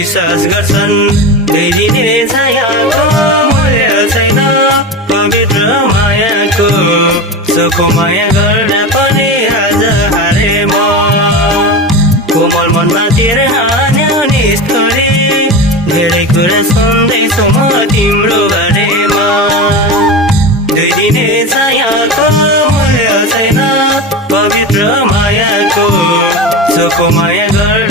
विश्वास गर्छन् दुई दिने छायाको मूल्य छैन पवित्र मायाको सोको माया गर्दा पनि आज हारे म कोमल मनमा तेरो हान्यो नि स्टोरी धेरै कुरा सुन्दैछु म तिम्रो बारेमा दुई दिने छायाको मूल्य छैन पवित्र मायाको सोको माया गर्दा